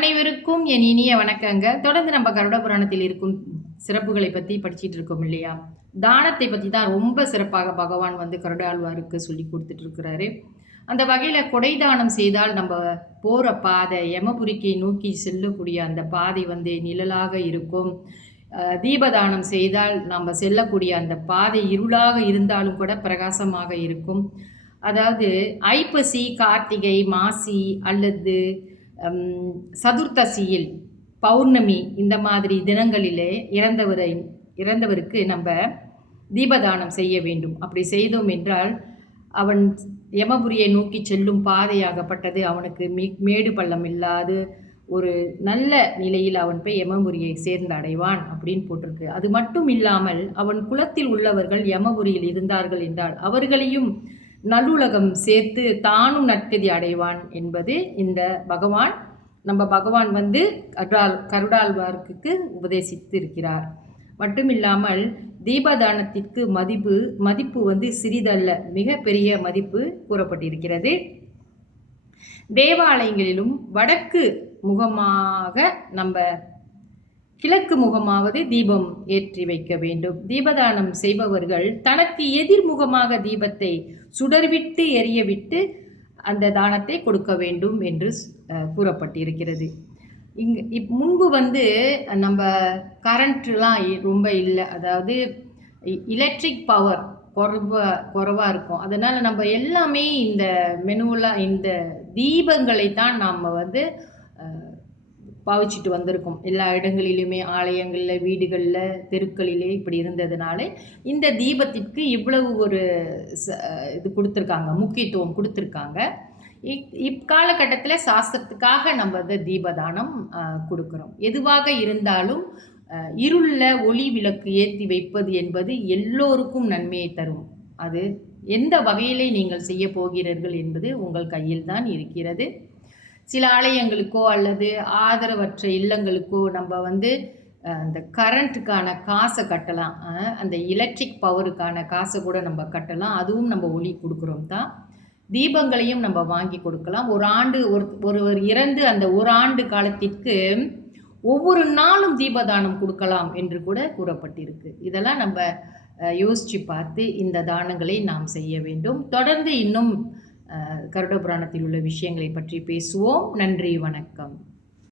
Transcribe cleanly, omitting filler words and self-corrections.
அனைவருக்கும் என் இனிய வணக்கங்க. தொடர்ந்து நம்ம கருட புராணத்தில் இருக்கும் சிறப்புகளை பத்தி படிச்சிட்டு இருக்கோம் இல்லையா? தானத்தை பத்தி தான் ரொம்ப சிறப்பாக பகவான் கருட ஆழ்வாருக்கு சொல்லி கொடுத்துட்டு இருக்கிறாரு. அந்த வகையில கொடை தானம் செய்தால் நம்ம போற பாதை யமபுரிக்கை நோக்கி செல்லக்கூடிய அந்த பாதை நிழலாக இருக்கும். தீபதானம் செய்தால் நம்ம செல்லக்கூடிய அந்த பாதை இருளாக இருந்தாலும் கூட பிரகாசமாக இருக்கும். அதாவது ஐப்பசி, கார்த்திகை, மாசி அல்லது சதுர்த்தசியில், பௌர்ணமி இந்த மாதிரி தினங்களிலே இறந்தவருக்கு நம்ம தீபதானம் செய்ய வேண்டும். அப்படி செய்தோம் என்றால் அவன் யமபுரியை நோக்கி செல்லும் பாதையாகப்பட்டது அவனுக்கு மேடு பள்ளம் இல்லாது ஒரு நல்ல நிலையில் அவன் போய் யமபுரியை சேர்ந்து அடைவான் அப்படின்னு போட்டிருக்கு. அது மட்டும் இல்லாமல் அவன் குலத்தில் உள்ளவர்கள் யமபுரியில் இருந்தார்கள் என்றால் அவர்களையும் நல்லுலகம் சேர்த்து தானும் நற்கதி அடைவான் என்பது இந்த நம்ம பகவான் கருடாழ்வார்க்கு உபதேசித்து இருக்கிறார். மட்டுமில்லாமல் தீபதானத்திற்கு மதிப்பு சிறிதல்ல, மிக பெரிய மதிப்பு கூறப்பட்டிருக்கிறது. தேவாலயங்களிலும் வடக்கு முகமாக நம்ம கிழக்கு முகமாவது தீபம் ஏற்றி வைக்க வேண்டும். தீபதானம் செய்பவர்கள் தனக்கு எதிர்முகமாக தீபத்தை சுடர்விட்டு எரியவிட்டு அந்த தானத்தை கொடுக்க வேண்டும் என்று கூறப்பட்டிருக்கிறது. முன்பு நம்ம கரண்ட்லாம் ரொம்ப இல்லை, அதாவது எலக்ட்ரிக் பவர் குறைவாக இருக்கும். அதனால் நம்ம எல்லாமே இந்த மெனுவில் இந்த தீபங்களை தான் நாம் பாவிச்சிட்டு வந்திருக்கோம். எல்லா இடங்களிலுமே ஆலயங்களில், வீடுகளில், தெருக்களிலே இப்படி இருந்ததுனால இந்த தீபத்திற்கு இவ்வளவு ஒரு இது கொடுத்துருக்காங்க, முக்கியத்துவம் கொடுத்துருக்காங்க. இக்காலகட்டத்தில் சாஸ்திரத்துக்காக நம்ம தீபதானம் கொடுக்குறோம். எதுவாக இருந்தாலும் இருளில் ஒளி விளக்கு ஏற்றி வைப்பது என்பது எல்லோருக்கும் நன்மையை தரும். அது எந்த வகையிலே நீங்கள் செய்ய போகிறீர்கள் என்பது உங்கள் கையில் தான் இருக்கிறது. சில ஆலயங்களுக்கோ அல்லது ஆதரவற்ற இல்லங்களுக்கோ நம்ம அந்த கரண்ட்டுக்கான காசை கட்டலாம், அந்த எலக்ட்ரிக் பவருக்கான காசை கூட நம்ம கட்டலாம். அதுவும் நம்ம ஒளி கொடுக்குறோம் தான். தீபங்களையும் நம்ம வாங்கி கொடுக்கலாம். ஒருவர் இறந்து அந்த ஒரு ஆண்டு காலத்திற்கு ஒவ்வொரு நாளும் தீபதானம் கொடுக்கலாம் என்று கூட கூறப்பட்டிருக்கு. இதெல்லாம் நம்ம யோசித்து பார்த்து இந்த தானங்களை நாம் செய்ய வேண்டும். தொடர்ந்து இன்னும் கருட புராணத்தில் உள்ள விஷயங்களை பற்றி பேசுவோம். நன்றி, வணக்கம்.